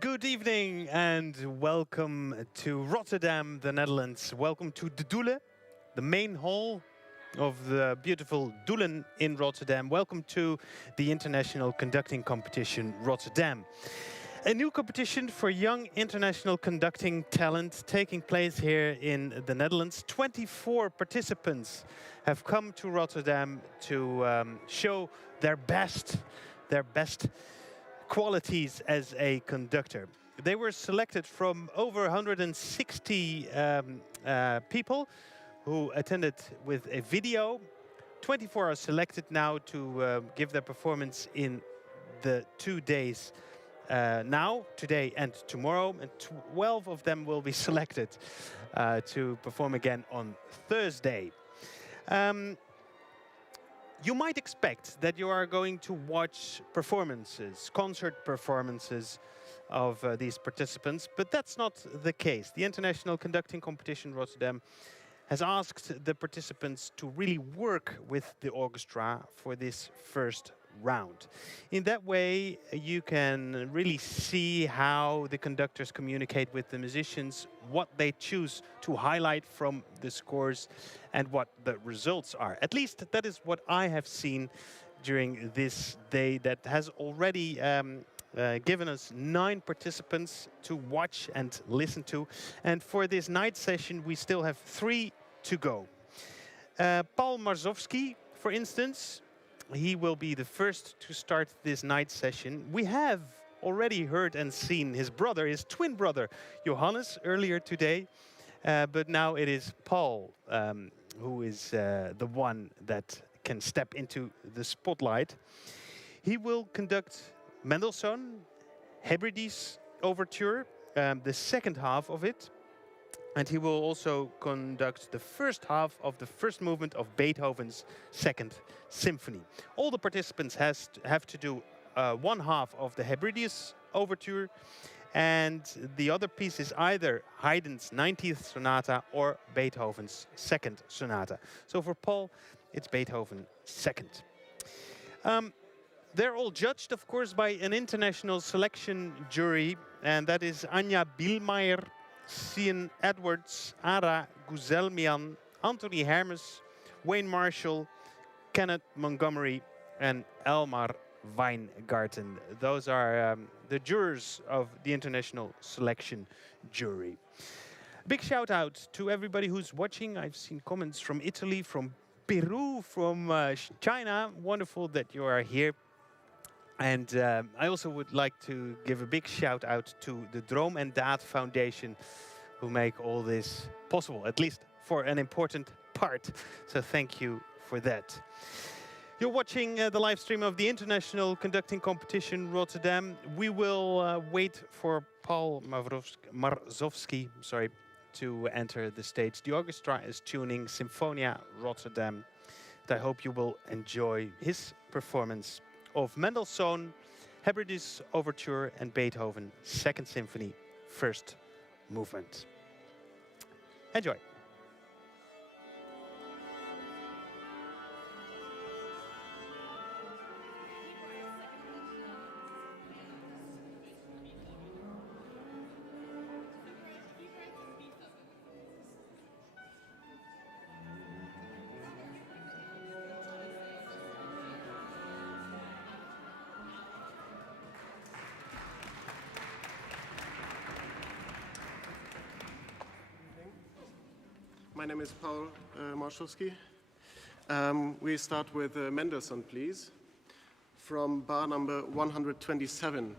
Good evening and welcome to Rotterdam, the Netherlands. Welcome to De Doelen, the main hall of the beautiful Doelen in Rotterdam. Welcome to the International Conducting Competition Rotterdam. A new competition for young international conducting talent taking place here in the Netherlands. 24 participants have come to Rotterdam to show their best qualities as a conductor. They were selected from over 160 people who attended with a video. 24 are selected now to give their performance in the 2 days now, today and tomorrow, and 12 of them will be selected to perform again on Thursday. You might expect that you are going to watch performances, concert performances of these participants, but that's not the case. The International Conducting Competition Rotterdam has asked the participants to really work with the orchestra for this first round. In that way, you can really see how the conductors communicate with the musicians, what they choose to highlight from the scores, and what the results are. At least that is what I have seen during this day that has already given us 9 participants to watch and listen to. And for this night session, we still have 3 to go. Paul Marsovszky, for instance, he will be the first to start this night session. We have already heard and seen his brother, his twin brother, Johannes, earlier today. But now it is Paul who is the one that can step into the spotlight. He will conduct Mendelssohn, Hebrides Overture, the second half of it. And he will also conduct the first half of the first movement of Beethoven's Second Symphony. All the participants have to do one half of the Hebrides Overture, and the other piece is either Haydn's 19th Sonata or Beethoven's Second Sonata. So for Paul, it's Beethoven Second. They're all judged, of course, by an international selection jury, and that is Anja Bielmeier, Cian Edwards, Ara Guzelmian, Anthony Hermes, Wayne Marshall, Kenneth Montgomery, and Elmar Weingarten. Those are the jurors of the international selection jury. Big shout out to everybody who's watching. I've seen comments from Italy, from Peru, from China. Wonderful that you are here. And I also would like to give a big shout out to the Droom en Daad Foundation, who make all this possible, at least for an important part. So thank you for that. You're watching the live stream of the International Conducting Competition Rotterdam. We will wait for Paul Marzowski, to enter the stage. The orchestra is tuning Symphonia Rotterdam. And I hope you will enjoy his performance of Mendelssohn, Hebrides Overture, and Beethoven Second Symphony, first movement. Enjoy. My name is Paul Marsovszky. We start with Mendelssohn, please, from bar number 127.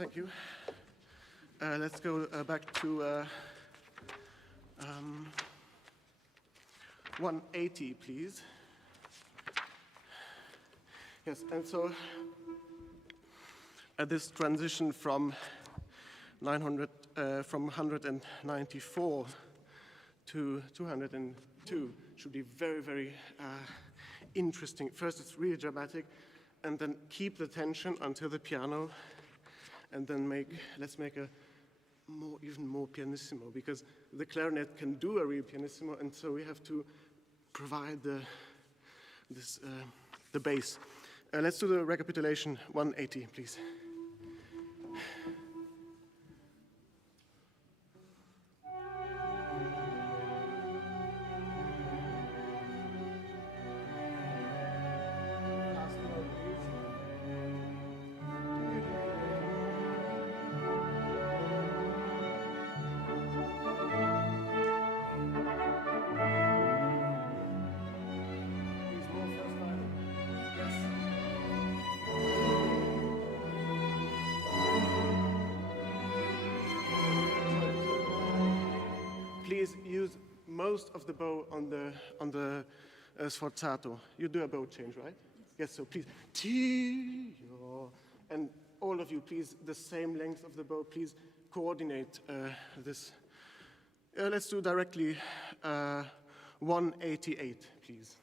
Thank you. Let's go back to 180, please. Yes, and so this transition from 194 to 202 should be very, very interesting. First, it's really dramatic, and then keep the tension until the piano, and then let's make a even more pianissimo, because the clarinet can do a real pianissimo, and so we have to provide the bass. Let's do the recapitulation. 180, please. Please use most of the bow on the sforzato. You do a bow change, right? Yes, so please. And all of you, please, the same length of the bow. Please coordinate this. Let's do directly 188, please.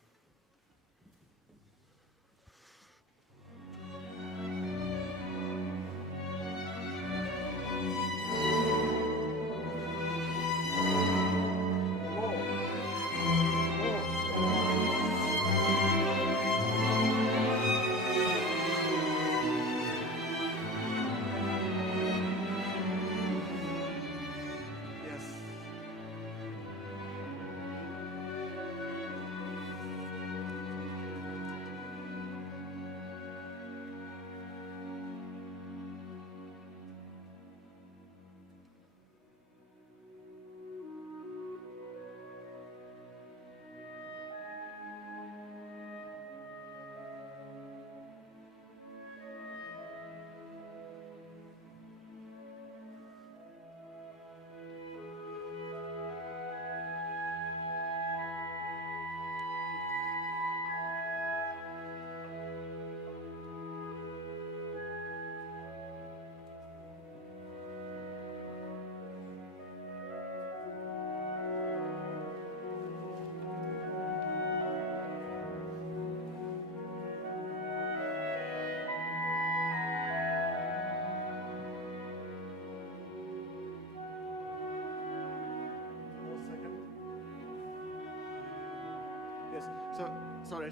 So, sorry.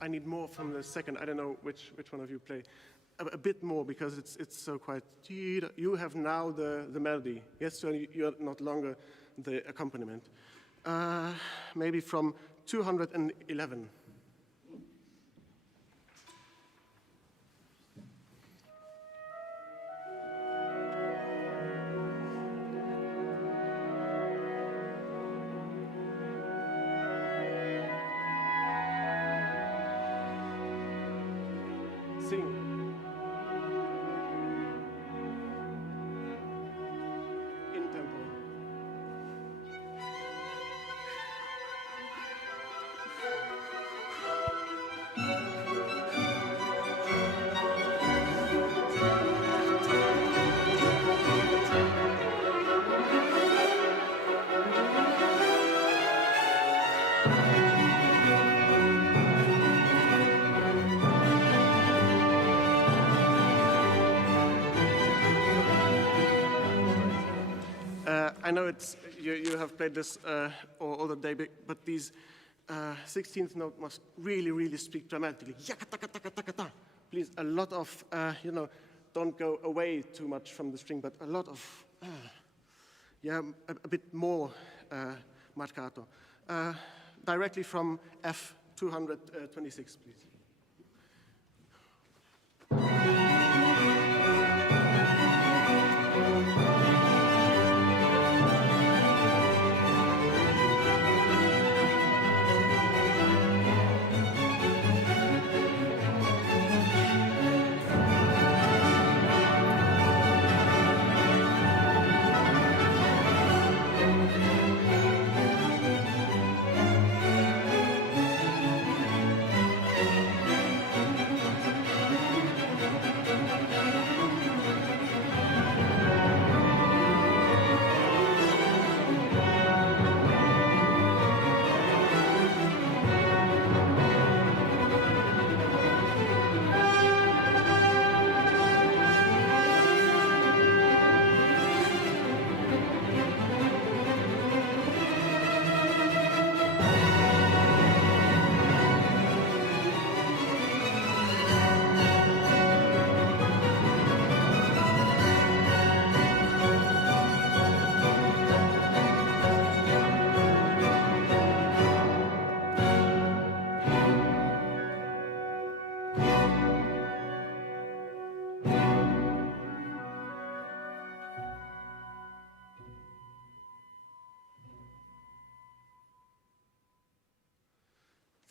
I need more from the second. I don't know which one of you play. A bit more, because it's so quite. You have now the melody. Yes, so you're not longer the accompaniment. Maybe from 211. I know you have played this all the day, but these 16th note must really, really speak dramatically. Please, a lot of, don't go away too much from the string, but a lot of, a bit more marcato. Directly from F 226, please.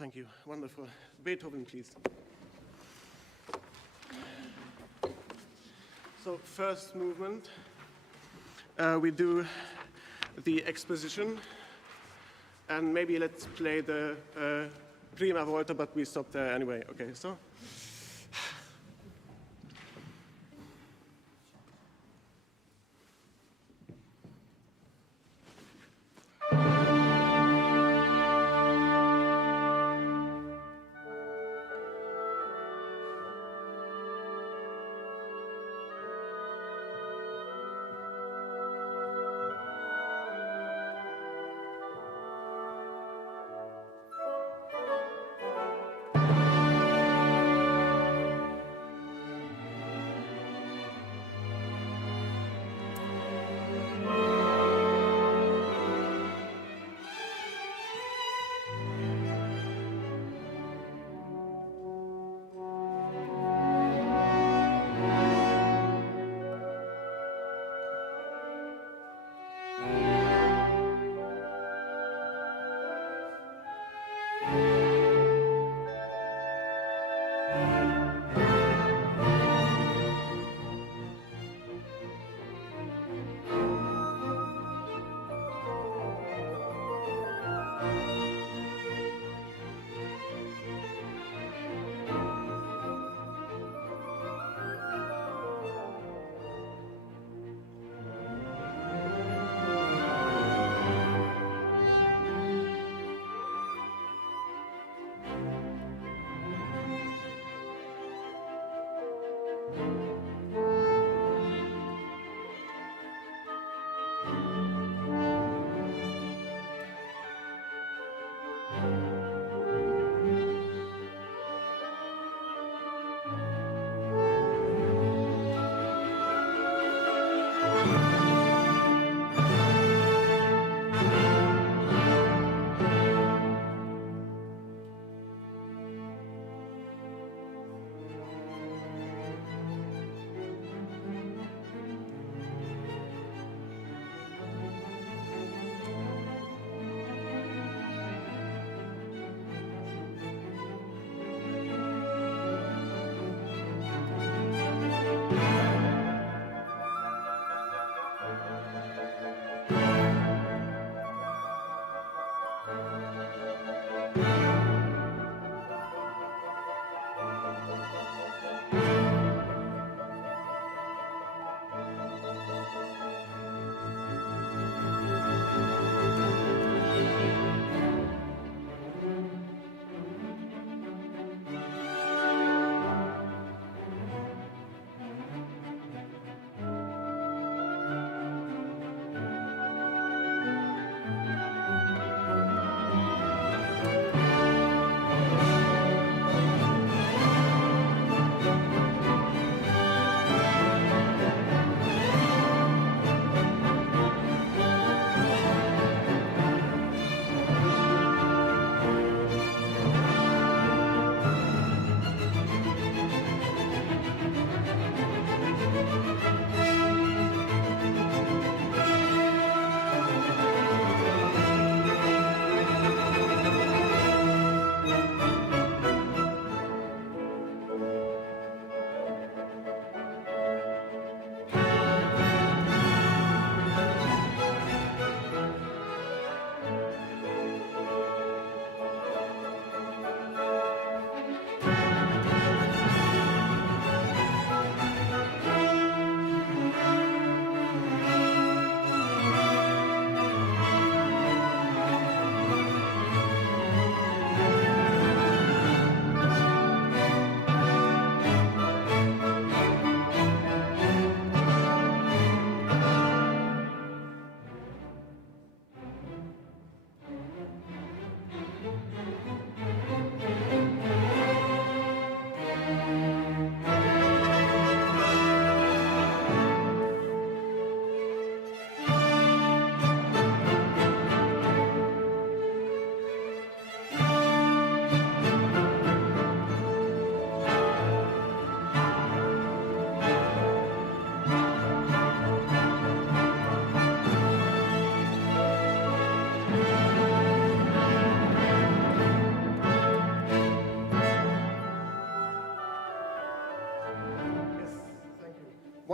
Thank you. Wonderful. Beethoven, please. So first movement, we do the exposition, and maybe let's play the prima volta, but we stop there anyway. Okay, so.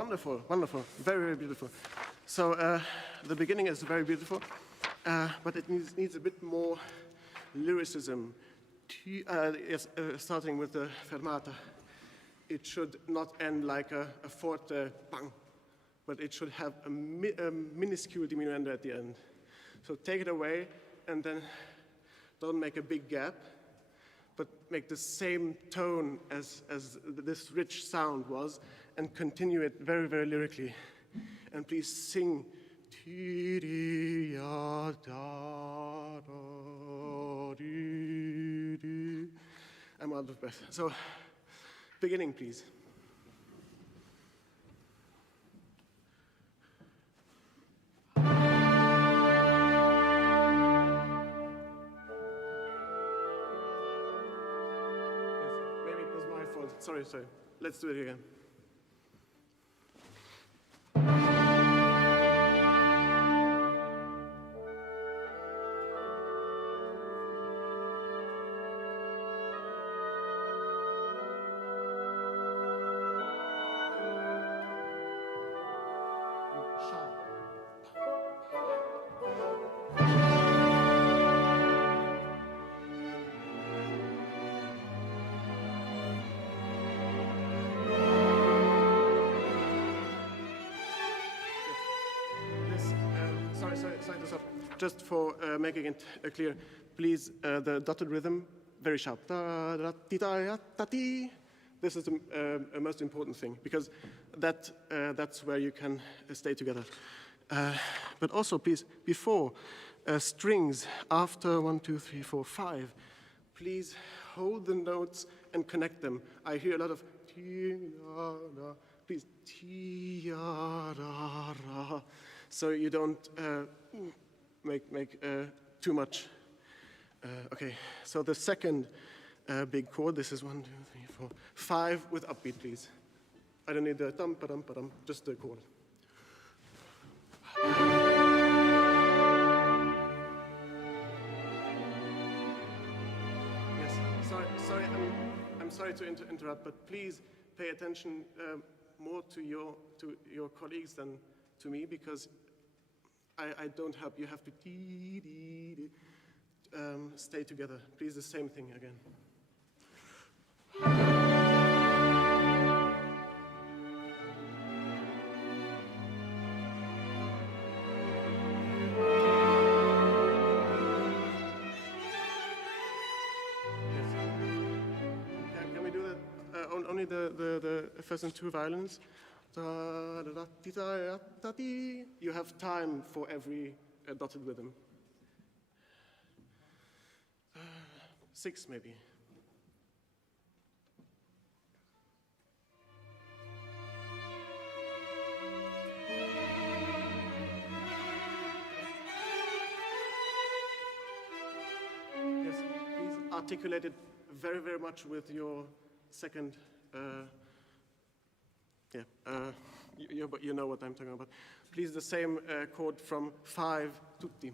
Wonderful, wonderful, very, very beautiful. So the beginning is very beautiful, but it needs a bit more lyricism. Starting with the fermata, it should not end like a forte bang, but it should have a minuscule diminuendo at the end. So take it away, and then don't make a big gap, but make the same tone as this rich sound was, and continue it very, very lyrically. And please sing. I'm out of breath. So, beginning, please. Maybe it was my fault. Sorry. Let's do it again. Just for making it clear, please, the dotted rhythm, very sharp. This is the most important thing, because that's where you can stay together. But also, please, before strings, after 1, 2, 3, 4, 5, please hold the notes and connect them. I hear a lot of please, so you don't make too much. Okay, so the second big chord, this is 1, 2, 3, 4, 5 with upbeat, please. I don't need the dum pa dum pa dum, just the chord. Yes, sorry, I'm sorry to interrupt, but please pay attention more to your colleagues than to me, because I don't help. You have to stay together. Please, the same thing again. Can we do that? Only the first and two violins. You have time for every dotted rhythm. 6 maybe. Yes, please articulate it very, very much with your second. You know what I'm talking about. Please, the same chord from 5 tutti.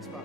next part.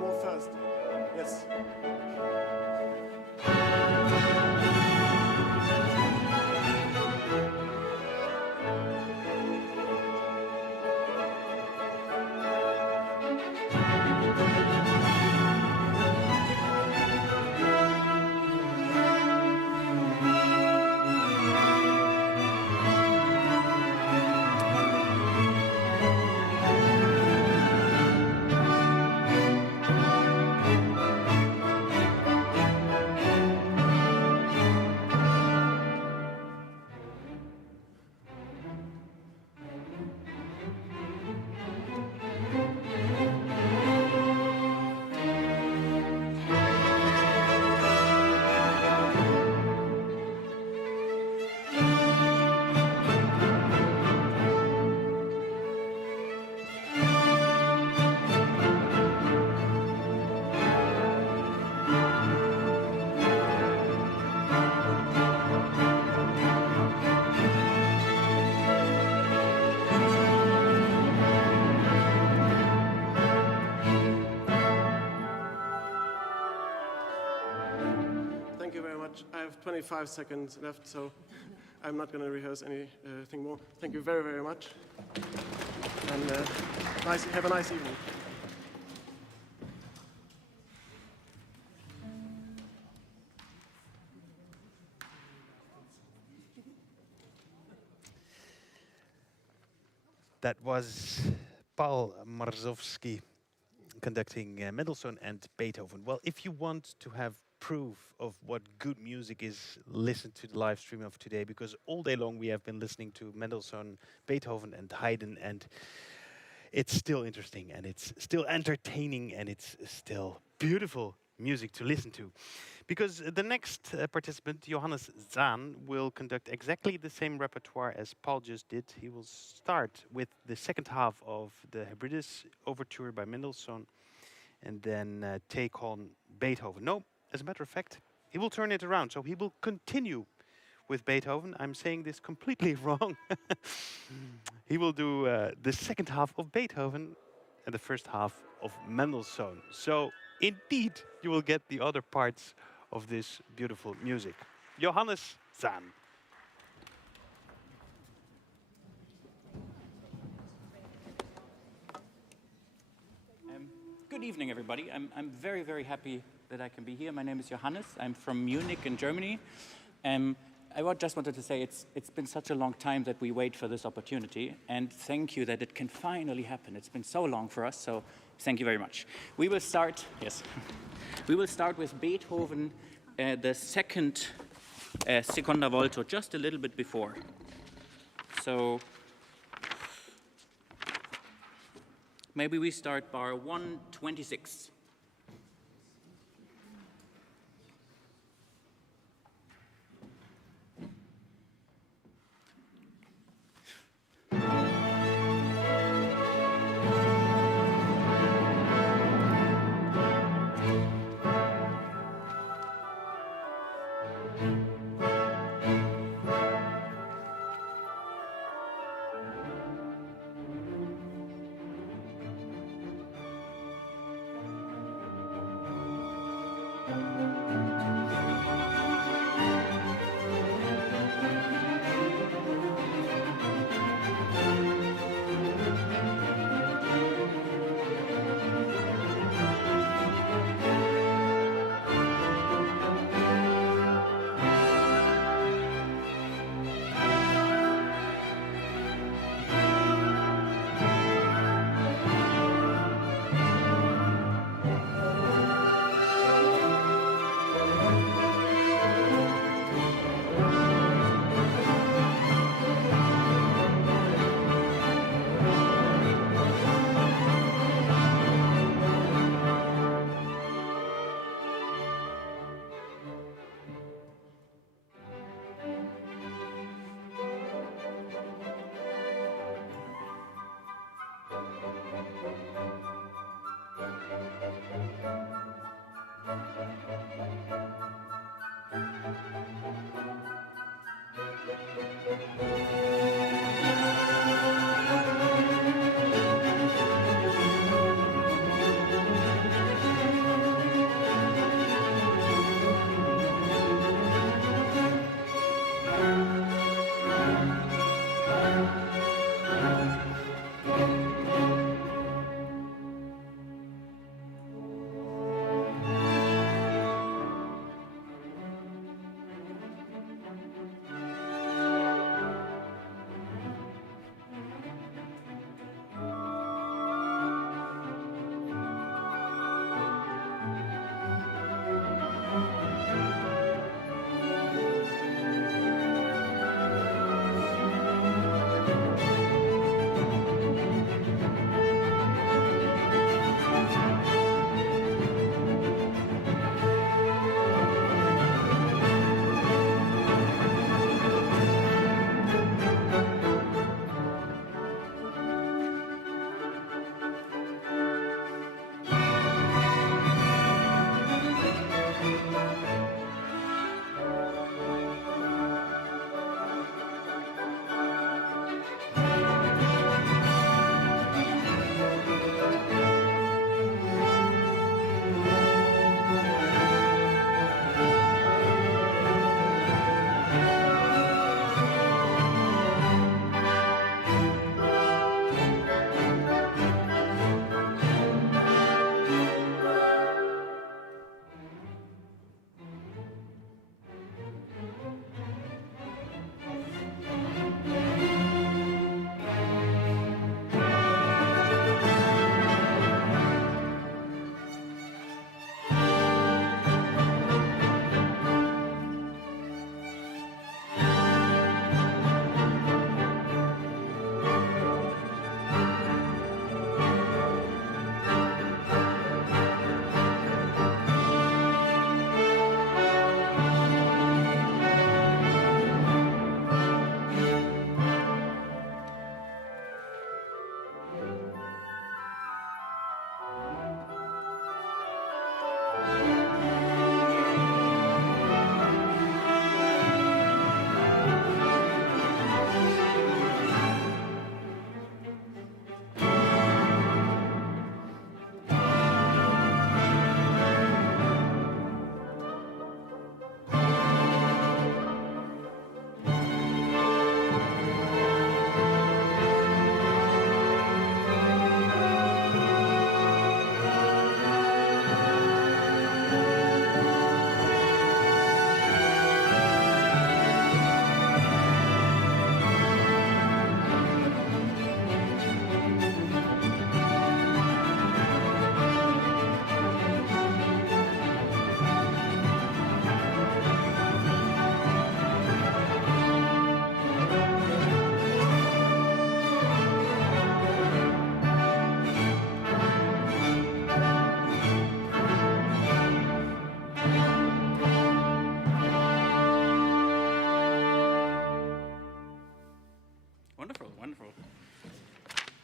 More first. Yes. Thank you very much. I have 25 seconds left, so I'm not going to rehearse anything more. Thank you very, very much. And have a nice evening. That was Paul Marzowski conducting Mendelssohn and Beethoven. Well, if you want to have proof of what good music is, listen to the live stream of today, because all day long we have been listening to Mendelssohn, Beethoven and Haydn, and it's still interesting and it's still entertaining and it's still beautiful music to listen to. Because the next participant, Johannes Zahn, will conduct exactly the same repertoire as Paul just did. He will start with the second half of the Hebrides Overture by Mendelssohn and then take on Beethoven. No, as a matter of fact, he will turn it around. So he will continue with Beethoven. I'm saying this completely wrong. He will do the second half of Beethoven and the first half of Mendelssohn. So indeed, you will get the other parts of this beautiful music. Johannes Zahn. Good evening, everybody. I'm very, very happy that I can be here. My name is Johannes. I'm from Munich in Germany. Just wanted to say it's been such a long time that we wait for this opportunity, and thank you that it can finally happen. It's been so long for us, so thank you very much. We will start, yes, we will start with Beethoven, the second Seconda Volto, just a little bit before. So maybe we start bar 126.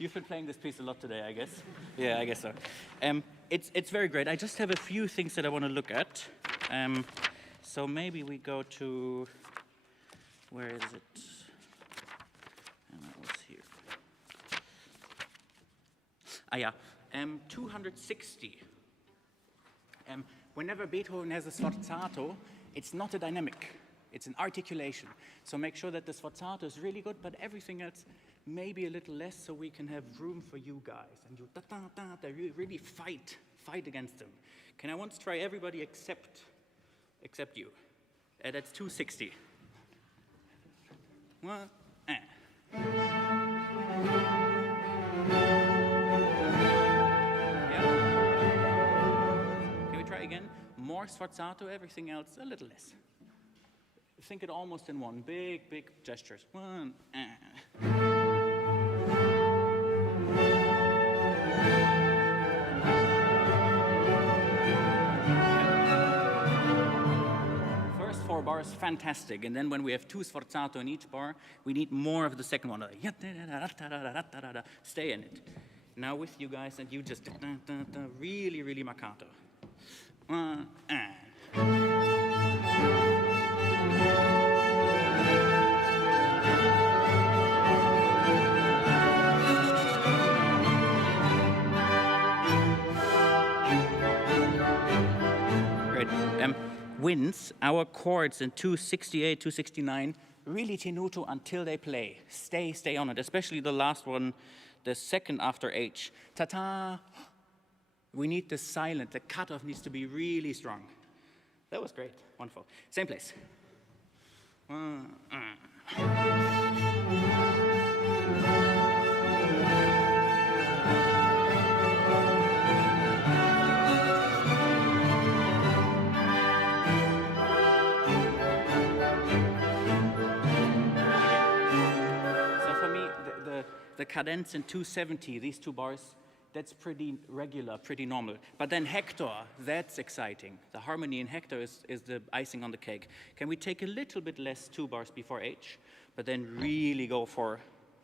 You've been playing this piece a lot today, I guess. Yeah, I guess so. It's very great. I just have a few things that I want to look at. So maybe we go to, where is it? And I was here. Ah, yeah, 260. Whenever Beethoven has a sforzato, it's not a dynamic. It's an articulation. So make sure that the sforzato is really good, but everything else maybe a little less, so we can have room for you guys. And you da-da-da, really fight against them. Can I once try everybody except you? That's 260. Well, Can we try again? More sforzato, everything else a little less. Think it almost in one. Big gestures. One. First 4 bars, fantastic. And then when we have 2 sforzato in each bar, we need more of the second one. Stay in it. Now with you guys, and you just really marcato. Wins our chords in 268, 269, really tenuto until they play. Stay on it, especially the last one, the second after H. Ta-ta! We need the silent, the cutoff needs to be really strong. That was great, wonderful. Same place. The cadence in 270, these 2 bars, that's pretty regular, pretty normal. But then Hector, that's exciting. The harmony in Hector is the icing on the cake. Can we take a little bit less 2 bars before H, but then really go for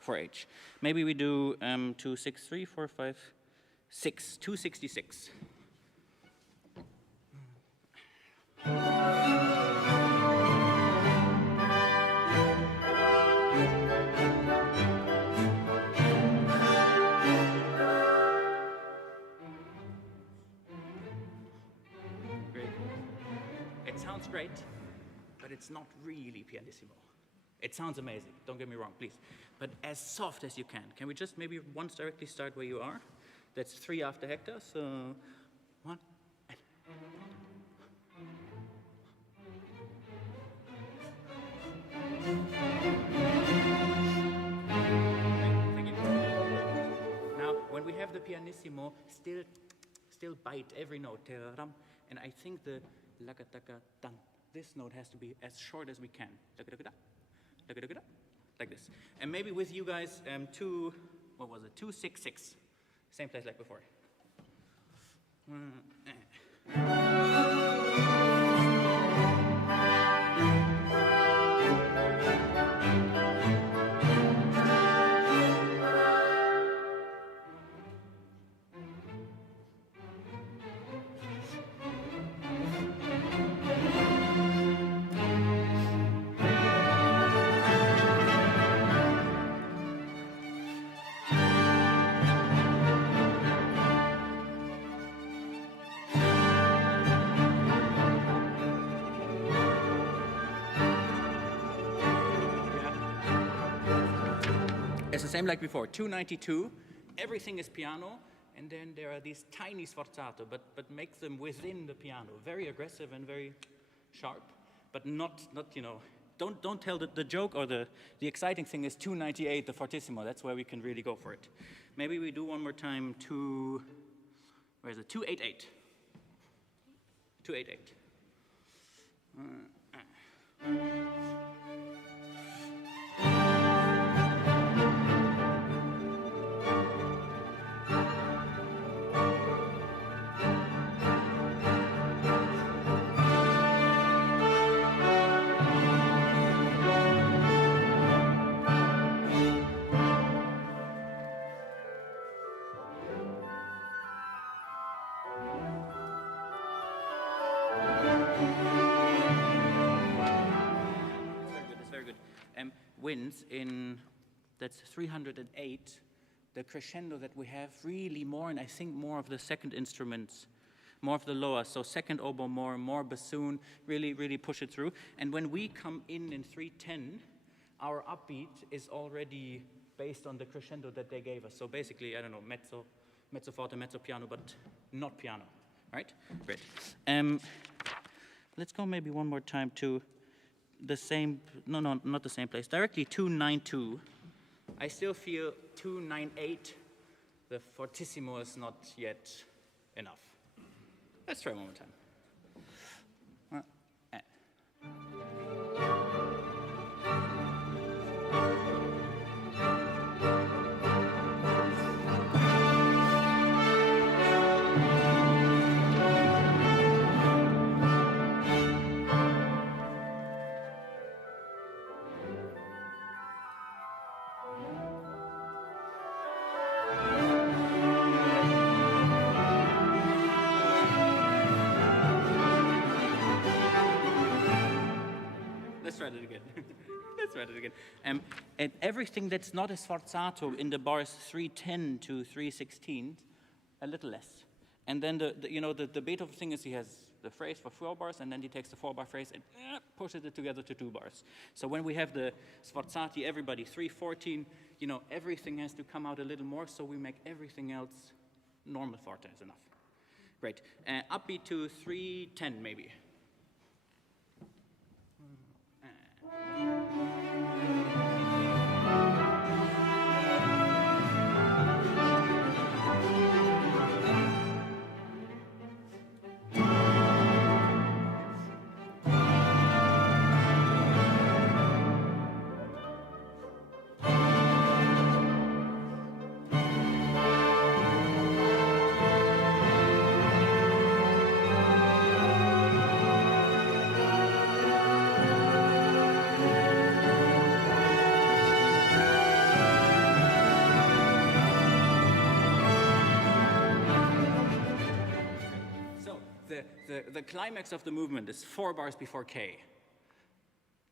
H? Maybe we do 2, 6, 3, 4, 5, 6, 266. Sounds great, but it's not really pianissimo. It sounds amazing, don't get me wrong, please. But as soft as you can. Can we just maybe once directly start where you are? That's 3 after Hector, so 1 and... Thank you. Now, when we have the pianissimo, still bite every note. And I think the la-ga-da-ga-dan. This note has to be as short as we can. La-ga-da-ga-da, like this. And maybe with you guys, 266. Same place like before. It's the same like before, 292, everything is piano, and then there are these tiny sforzato, but make them within the piano, very aggressive and very sharp, but not don't tell the joke or the exciting thing is 298, the fortissimo, that's where we can really go for it. Maybe we do one more time, 288. 288. wins in, that's 308, the crescendo that we have really more, and I think more of the second instruments, more of the lower, so second oboe more bassoon, really push it through. And when we come in 310, our upbeat is already based on the crescendo that they gave us. So basically, I don't know, mezzo forte, mezzo piano, but not piano, right? Great. Let's go maybe one more time to the same, no, not the same place, directly 292. I still feel 298, the fortissimo is not yet enough. Let's try one more time. Let's try it again. Let's try it again. And everything that's not a sforzato in the bars 310 to 316, a little less. And then the Beethoven thing is he has the phrase for 4 bars, and then he takes the 4-bar phrase and pushes it together to 2 bars. So when we have the sforzati, everybody 314, everything has to come out a little more, so we make everything else normal forte is enough. Great. Upbeat to 310 maybe. The climax of the movement is 4 bars before K.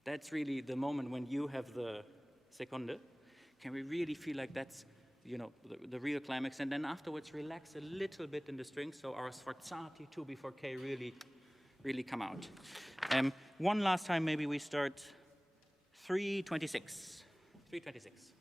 That's really the moment when you have the seconde. Can we really feel like that's, the real climax? And then afterwards, relax a little bit in the strings, so our sforzati 2 before K really come out. One last time, maybe we start 326. 326.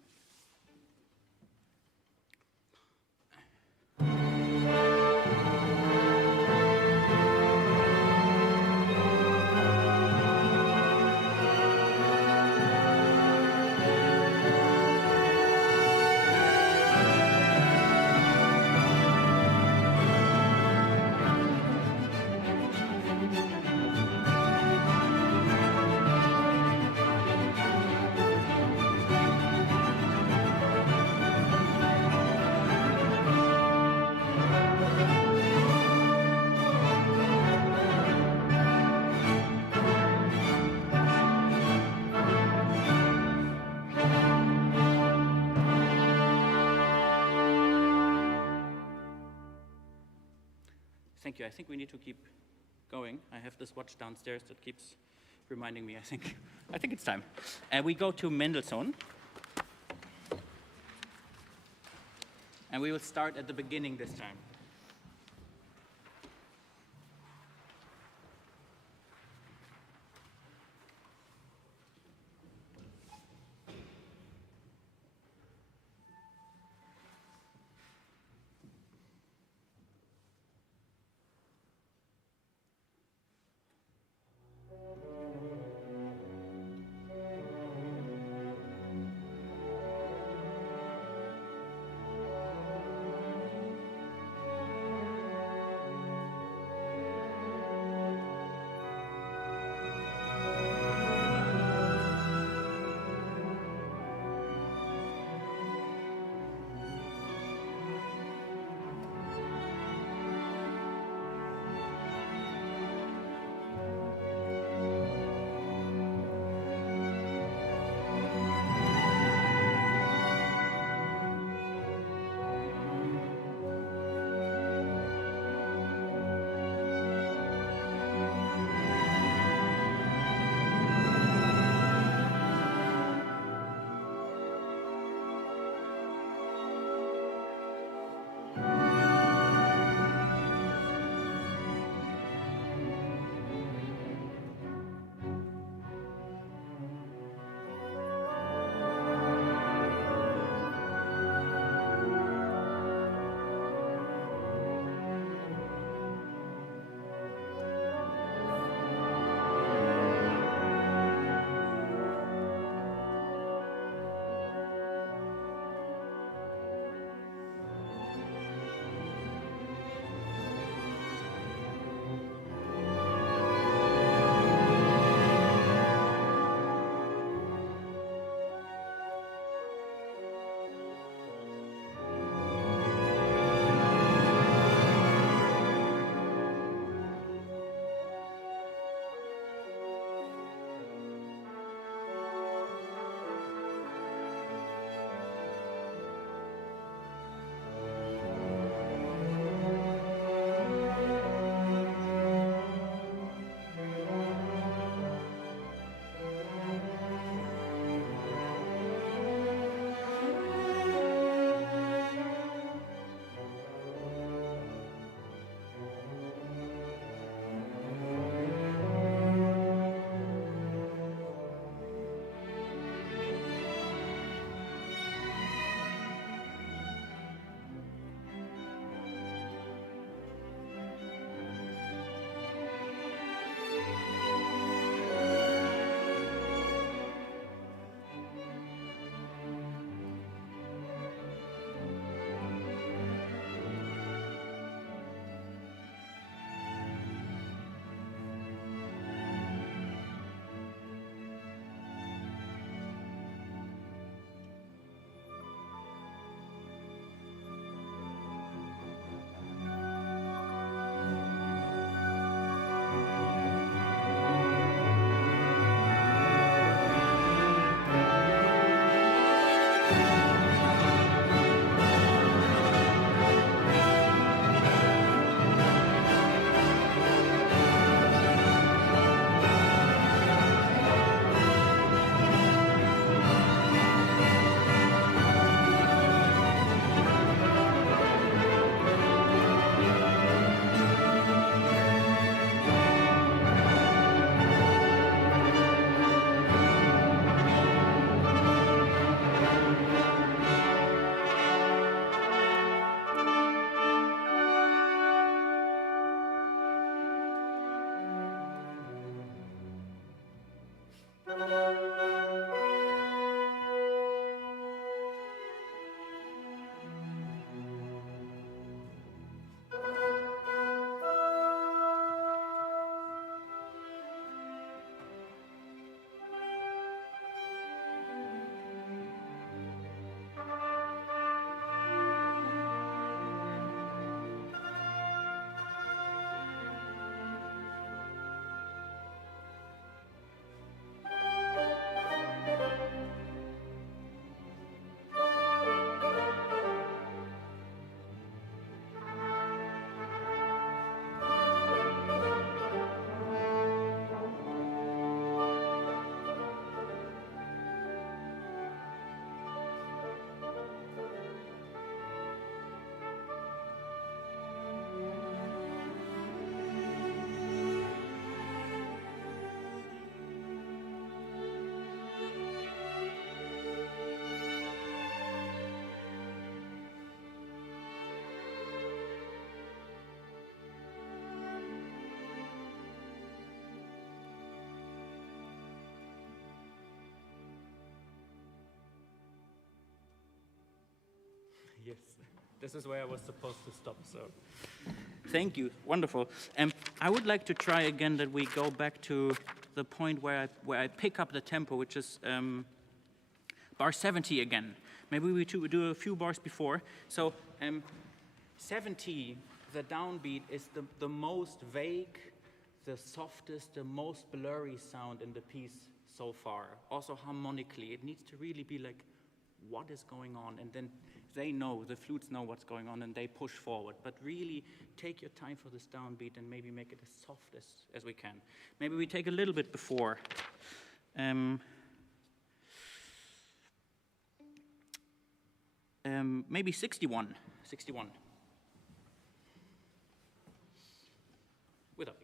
Thank you. I think we need to keep going. I have this watch downstairs that keeps reminding me, I think it's time. We go to Mendelssohn. And we will start at the beginning this time. Yes, this is where I was supposed to stop, so. Thank you, wonderful. I would like to try again that we go back to the point where I pick up the tempo, which is bar 70 again. Maybe we do a few bars before. So 70, the downbeat, is the most vague, the softest, the most blurry sound in the piece so far. Also harmonically, it needs to really be like, what is going on? And then they know, the flutes know what's going on, and they push forward. But really take your time for this downbeat and maybe make it as soft as we can. Maybe we take a little bit before. Maybe 61. 61. With upbeat.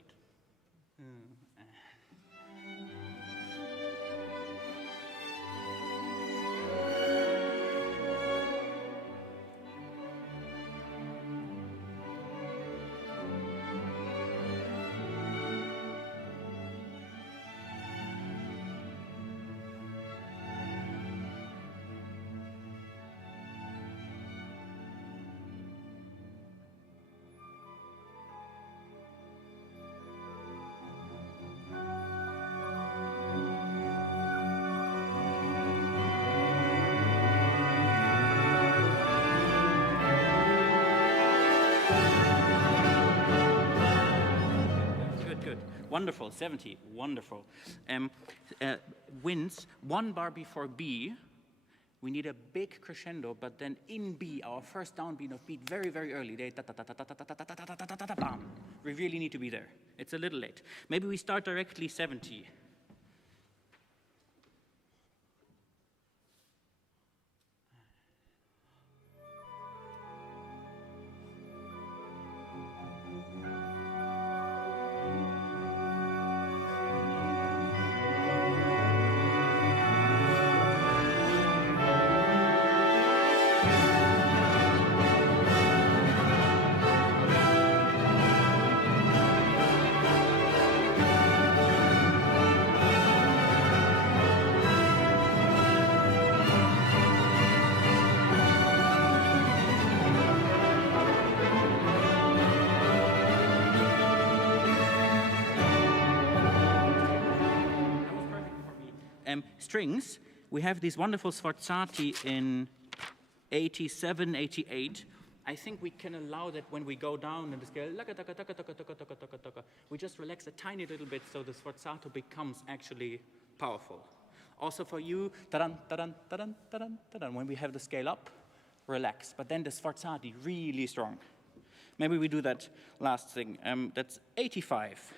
Wonderful, 70, wonderful. Winds, one bar before B, we need a big crescendo, but then in B, our first downbeat of beat very, very early, we really need to be there. It's a little late. Maybe we start directly 70. Strings, we have these wonderful sforzati in 87, 88. I think we can allow that when we go down in the scale, we just relax a tiny little bit so the sforzato becomes actually powerful. Also for you, when we have the scale up, relax. But then the sforzati really strong. Maybe we do that last thing. That's 85.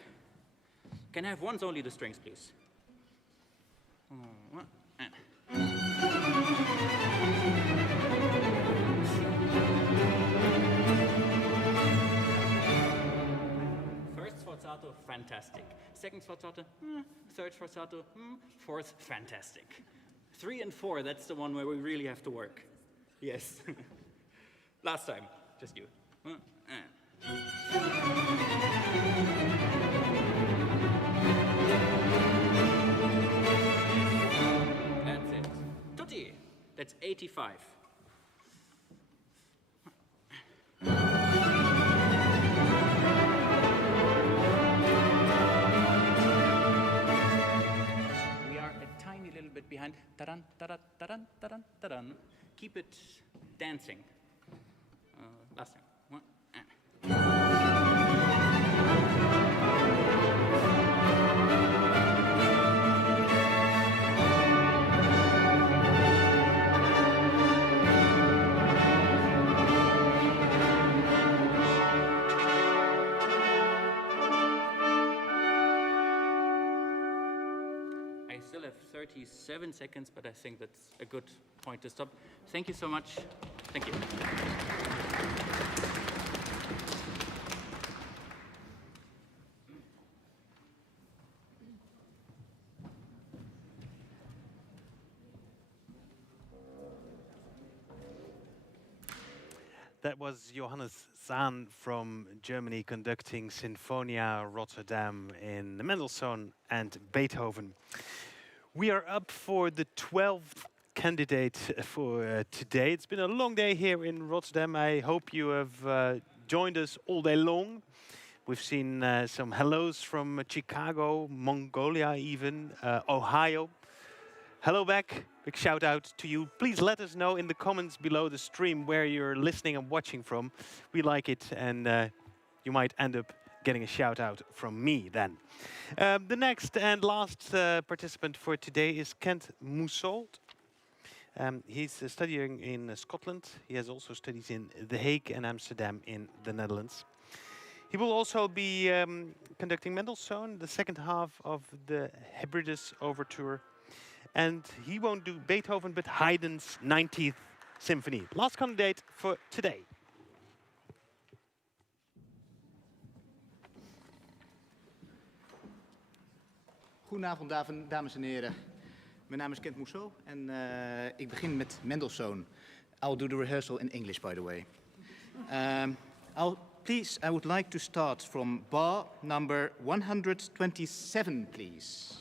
Can I have once only the strings, please? First sforzato, fantastic. Second sforzato, third sforzato, fourth, fantastic. 3 and 4, that's the one where we really have to work. Yes. Last time, just you. That's 85. We are a tiny little bit behind. Ta-dun, ta-dun, ta-dun, ta-dun, ta-dun. Keep it dancing. Last time. I still have 37 seconds, but I think that's a good point to stop. Thank you so much. Thank you. That was Johannes Zahn from Germany conducting Sinfonia Rotterdam in Mendelssohn and Beethoven. We are up for the 12th candidate for today. It's been a long day here in Rotterdam. I hope you have joined us all day long. We've seen some hellos from Chicago, Mongolia even, Ohio. Hello back, big shout out to you. Please let us know in the comments below the stream where you're listening and watching from. We like it, and you might end up getting a shout out from me then. The next and last participant for today is Kent Moussault. He's studying in Scotland. He has also studies in The Hague and Amsterdam in the Netherlands. He will also be conducting Mendelssohn, the second half of the Hybridus Overture. And he won't do Beethoven, but Haydn's 19th Symphony. Last candidate for today. Goedenavond, dames en heren. Mijn naam is Kent Moussault en ik begin met Mendelssohn. I'll do the rehearsal in English, by the way. I would like to start from bar number 127, please.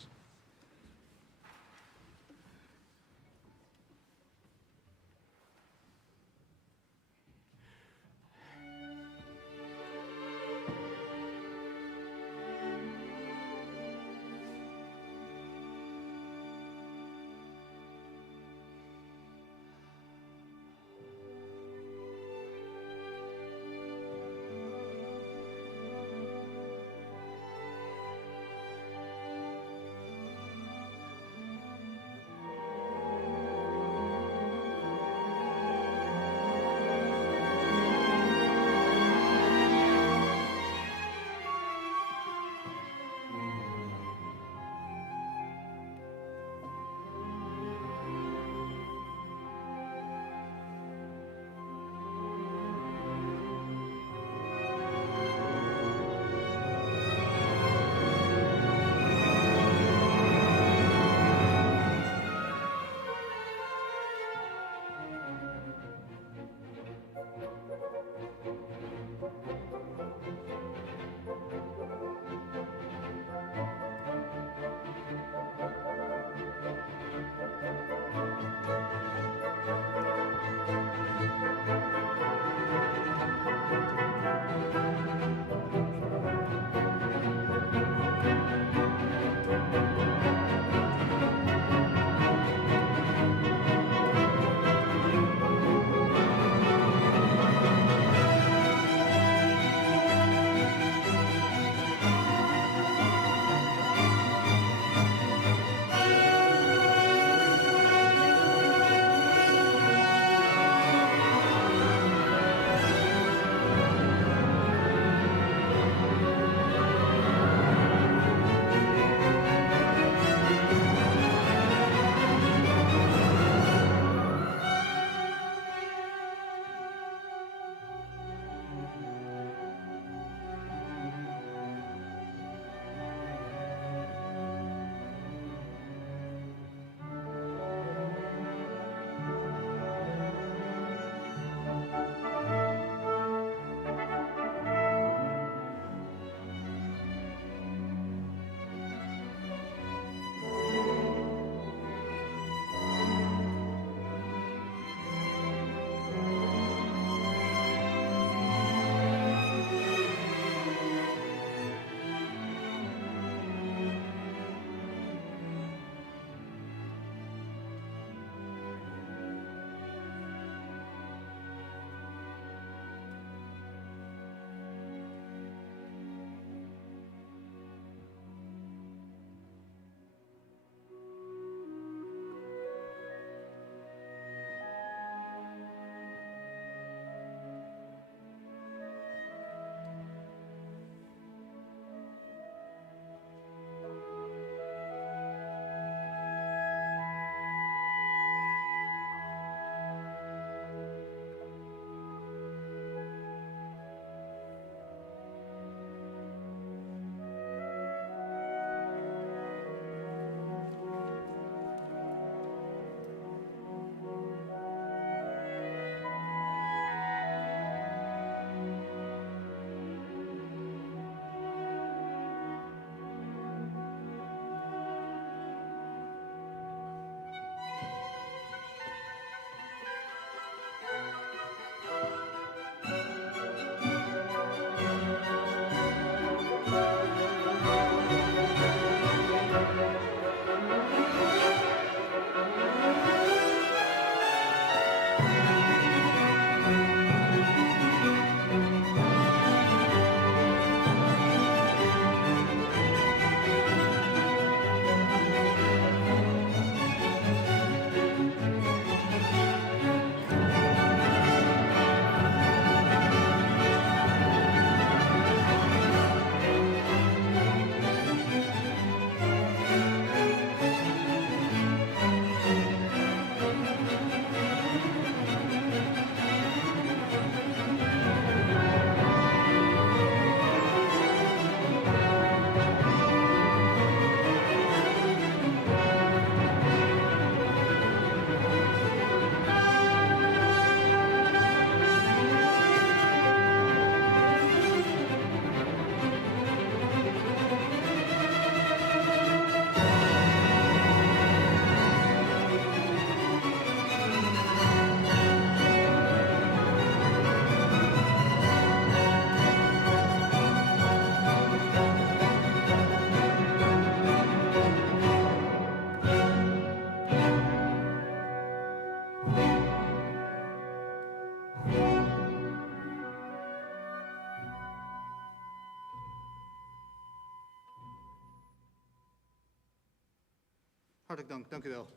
Hartelijk dank, dank u wel.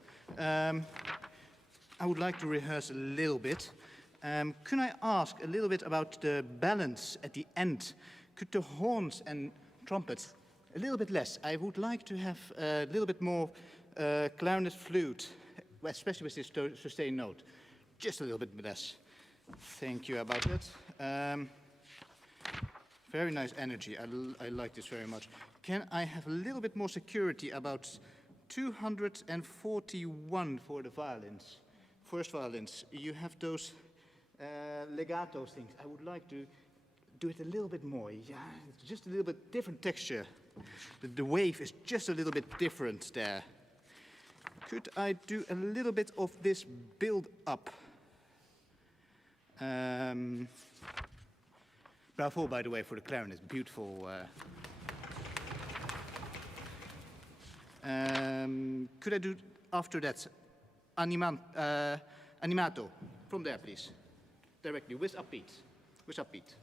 I would like to rehearse a little bit. Can I ask a little bit about the balance at the end? Could the horns and trumpets a little bit less? I would like to have a little bit more clarinet flute, especially with this sustained note. Just a little bit less. Thank you about that. Very nice energy. I like this very much. Can I have a little bit more security about 241 for the violins? First violins. You have those legato things. I would like to do it a little bit more. Yeah, it's just a little bit different texture. The wave is just a little bit different there. Could I do a little bit of this build up? Bravo, by the way, for the clarinet. Beautiful. Could I do after that animato from there, please? Directly with upbeat. With upbeat.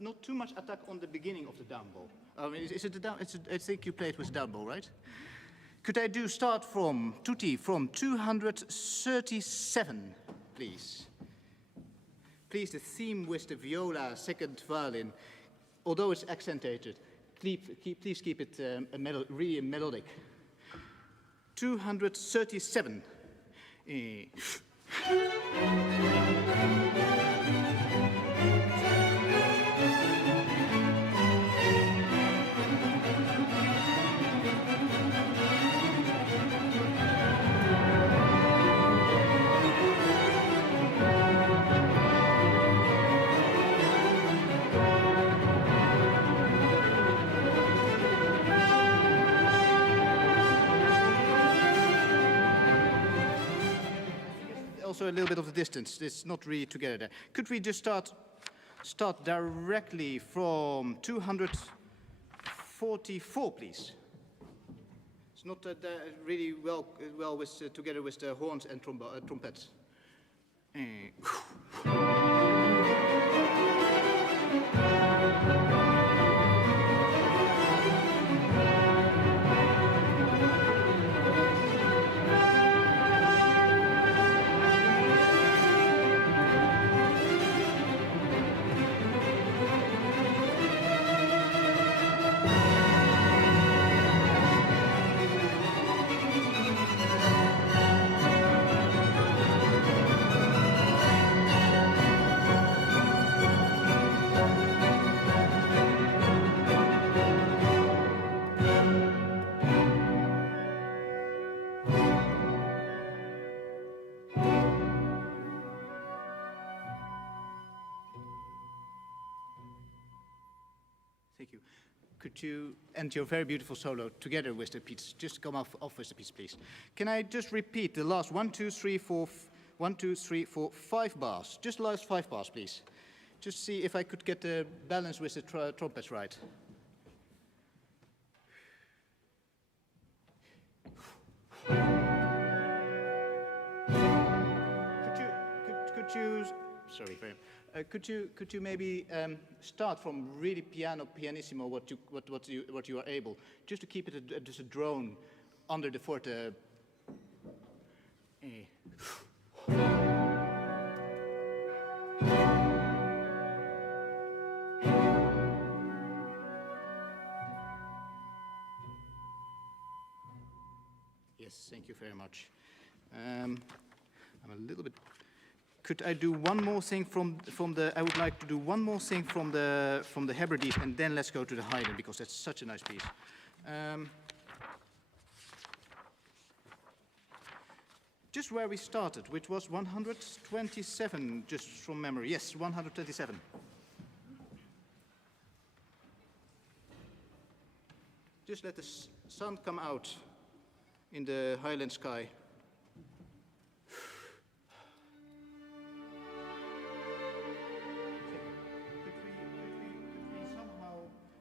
Not too much attack on the beginning of the down bow. Is it the down? I think you played with down bow, right? Could I do start from tutti from 237, please? Please, the theme with the viola, second violin, although it's accentuated, please keep it really melodic. 237. Also a little bit of the distance. It's not really together there. Could we just start directly from 244, please? It's not really well with together with the horns and trumpets. Thank you. Could you end your very beautiful solo together with the piece? Just come off with the piece, please. Can I just repeat the last 1, 2, 3, 4, 1, 2, 3, 4, 5 bars? Just the last 5 bars, please. Just see if I could get the balance with the trumpets right. Could you maybe start from really pianissimo what you are able, just to keep it just a drone under the forte. Yes. Yes, thank you very much. I'm a little bit. Could I do one more thing from the? I would like to do one more thing from the Hebrides, and then let's go to the Haydn because that's such a nice piece. Just where we started, which was 127, just from memory. Yes, 127. Just let the sun come out in the highland sky. Could we somehow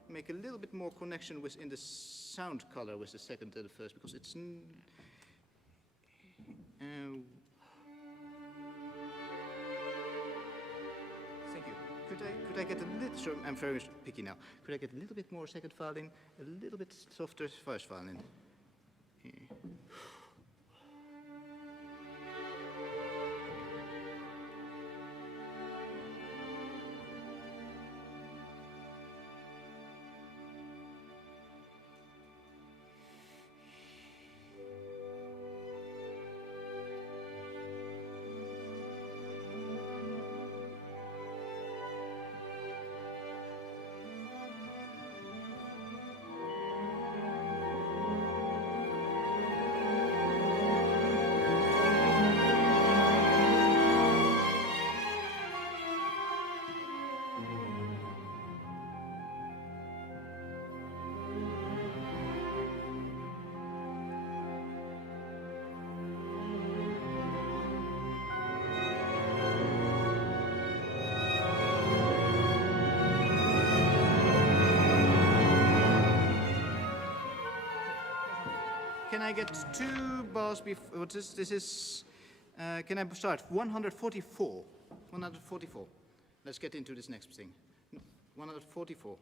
make a little bit more connection in the sound color with the second and the first, because it's. Thank you. Could I get a little? So I'm very picky now. Could I get a little bit more second violin, a little bit softer first violin? Can I get 2 bars before this? This is. Can I start? 144. 144. Let's get into this next thing. 144.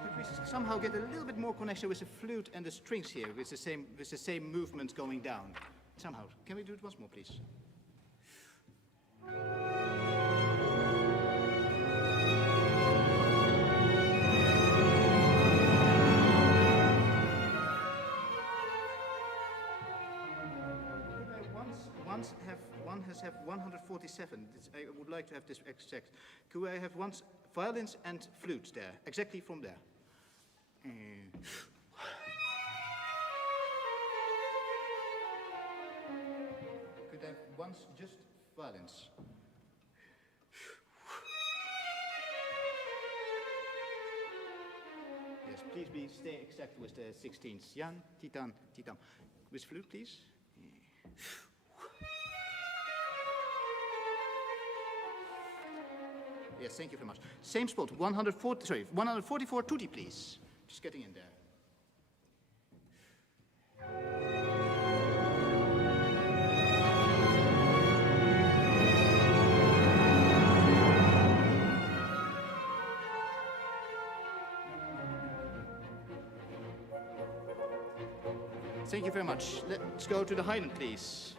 Could we somehow get a little bit more connection with the flute and the strings here, with the same movement going down? Somehow. Can we do it once more, please? One has 147. I would like to have this exact. Could I have once violins and flutes there, exactly from there? Could I have once just violins? Yes, please stay exact with the 16th. Jan, Titan, Titan. With flute, please. Yes, thank you very much. Same spot, 144 tutti, please. Just getting in there. Thank you very much. Let's go to the Haydn, please.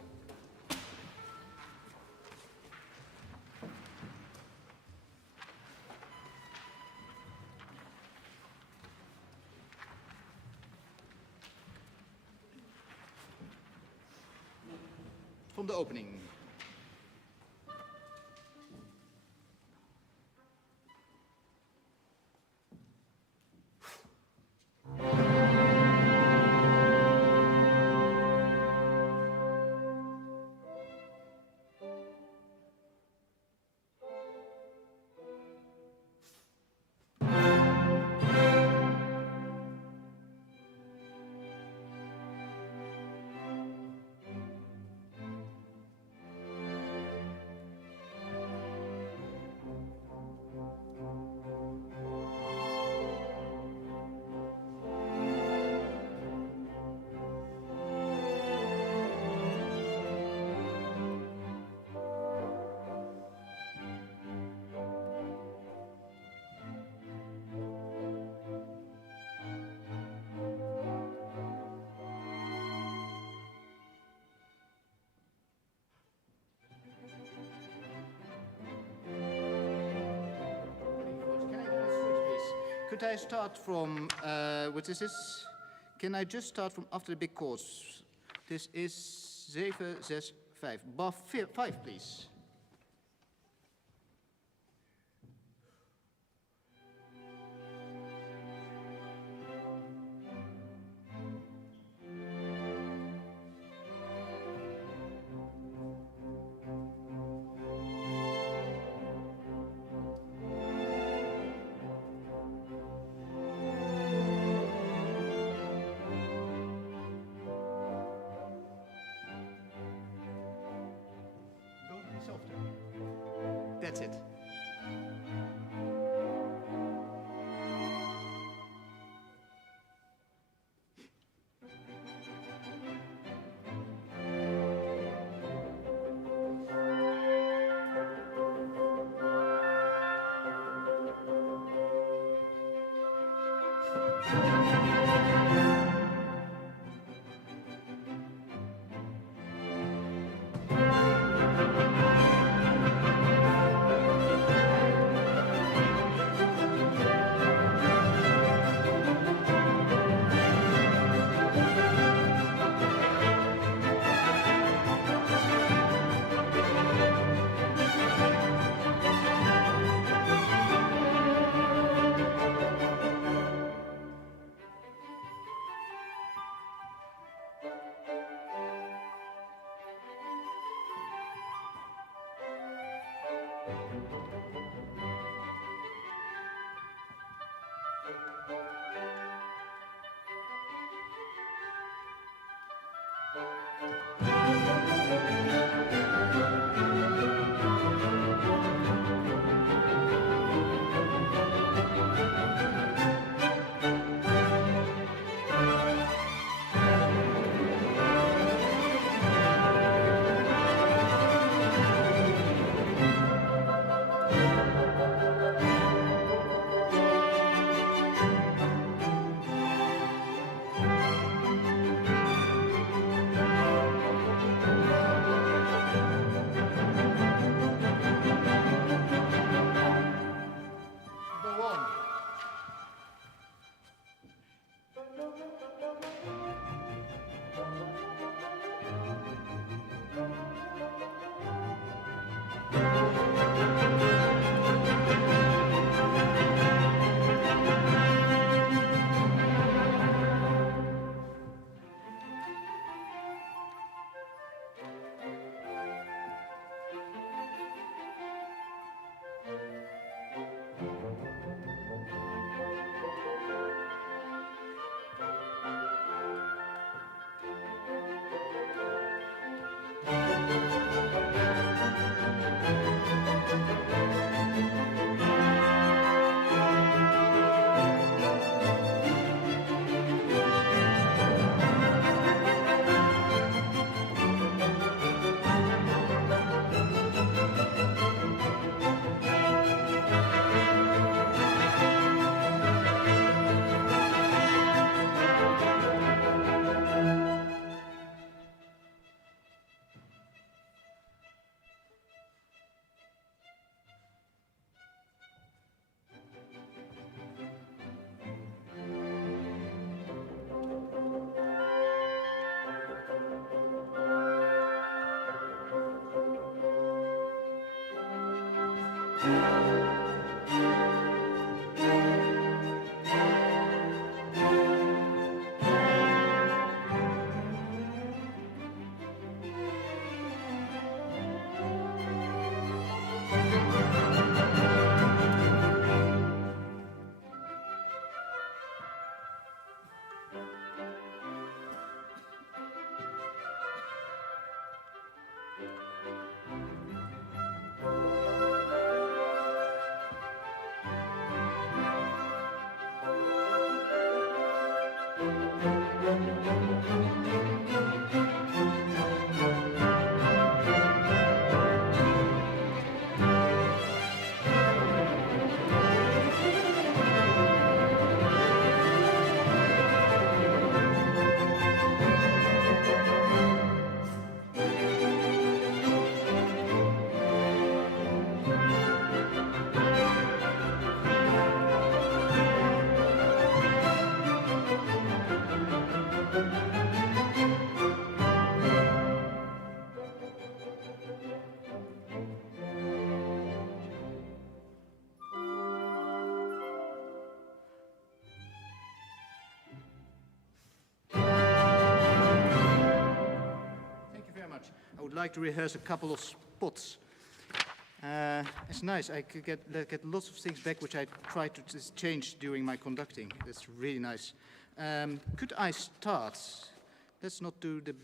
From the opening. Could I start from, what is this? Can I just start from after the big chords? This is 7, 6, 5. Bar 5, please. That's it. would like to rehearse a couple of spots. It's nice. I could get lots of things back which I tried to change during my conducting. That's really nice. Could I start? Let's not do the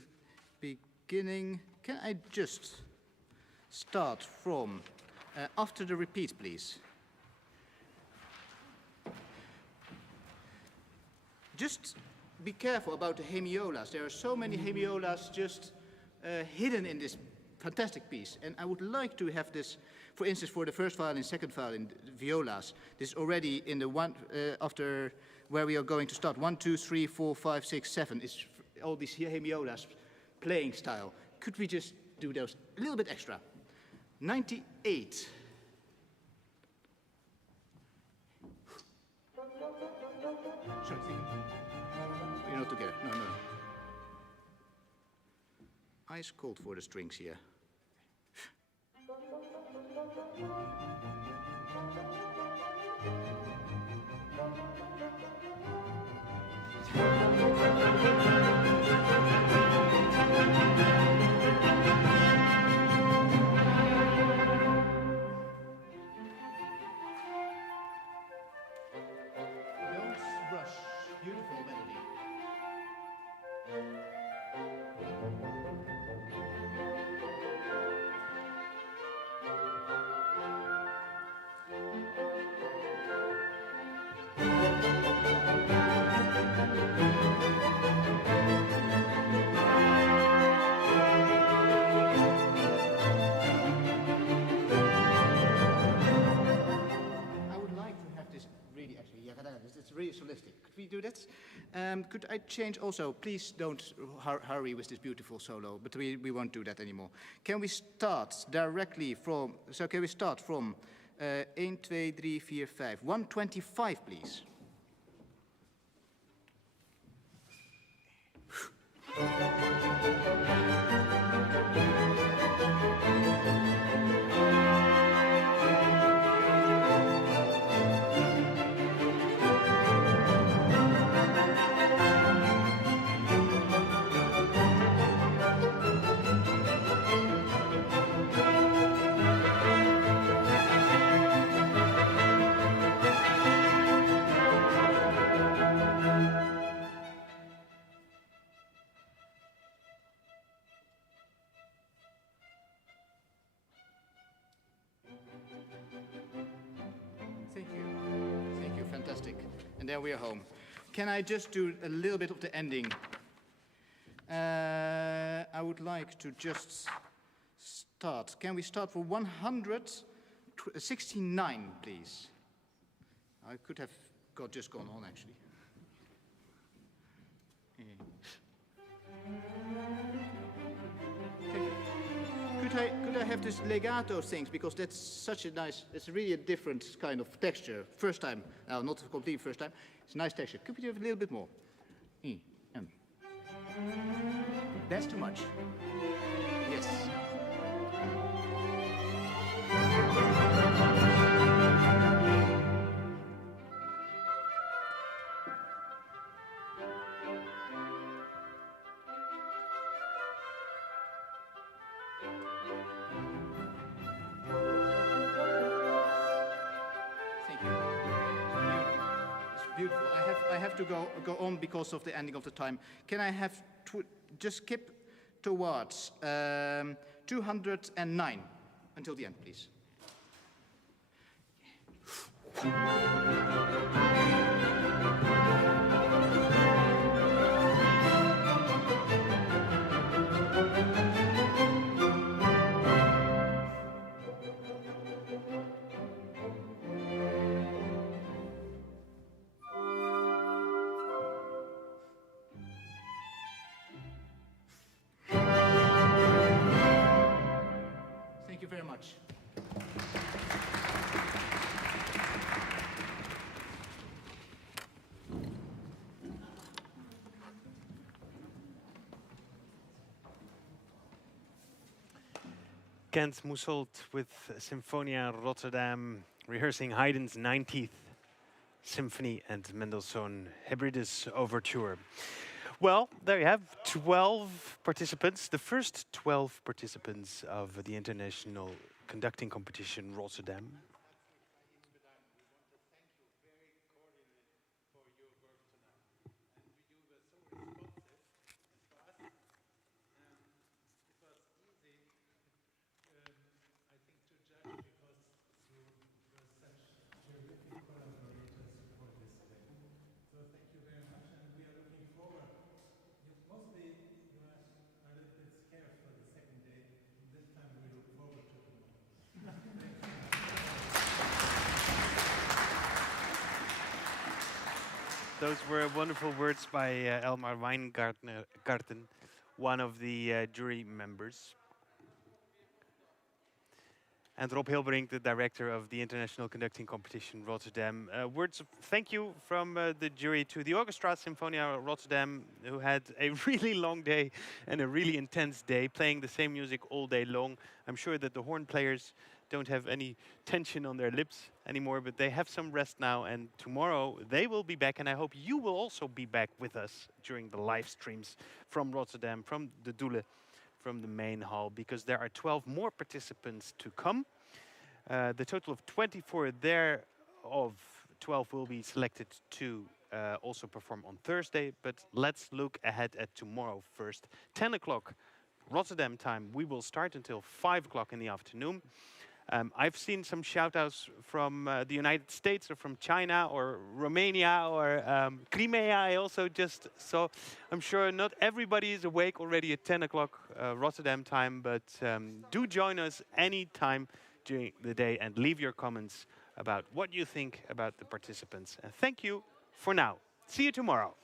beginning. Can I just start from after the repeat, please? Just be careful about the hemiolas. There are so many hemiolas just hidden in this fantastic piece. And I would like to have this, for instance, for the first violin, second violin, violas. This already in the one, after where we are going to start. 1, 2, 3, 4, 5, 6, 7 is all these hemiolas playing style. Could we just do those a little bit extra? 98. Sorry, we're not together. No, no. Ice cold for the strings here. Don't rush. Beautiful melody. It's really solistic. Could we do that? Could I change also? Please don't hurry with this beautiful solo, but we won't do that anymore. Can we start directly from, so can we start from 1, 2, 3, 4, 5. 125, please. Thank you, fantastic. And there we are home. Can I just do a little bit of the ending? I would like to just start. Can we start for 169, please? I could have just gone on, actually. Could I have this legato things, because that's such a nice, it's really a different kind of texture. First time, not a complete first time, it's a nice texture. Could we have a little bit more? That's too much. Yes. I have to go on because of the ending of the time. Can I have just skip towards 209 until the end, please? Thank you very much. Kent Moussault with Sinfonia Rotterdam, rehearsing Haydn's 90th Symphony and Mendelssohn Hybridus Overture. Well, there you have 12 participants, the first 12 participants of the International Conducting Competition Rotterdam. Those were wonderful words by Elmar Weingarten, one of the jury members. And Rob Hilbrink, the director of the International Conducting Competition Rotterdam. Words of thank you from the jury to the Orchestra Sinfonia Rotterdam, who had a really long day and a really intense day, playing the same music all day long. I'm sure that the horn players don't have any tension on their lips anymore, but they have some rest now, and tomorrow they will be back, and I hope you will also be back with us during the live streams from Rotterdam, from the Doele, from the main hall, because there are 12 more participants to come. The total of 24 there, of 12 will be selected to also perform on Thursday, but let's look ahead at tomorrow first. 10 o'clock Rotterdam time, we will start until 5 o'clock in the afternoon. I've seen some shout-outs from the United States or from China or Romania or Crimea. I also just saw. I'm sure not everybody is awake already at 10 o'clock Rotterdam time, but do join us any time during the day and leave your comments about what you think about the participants. And thank you for now. See you tomorrow.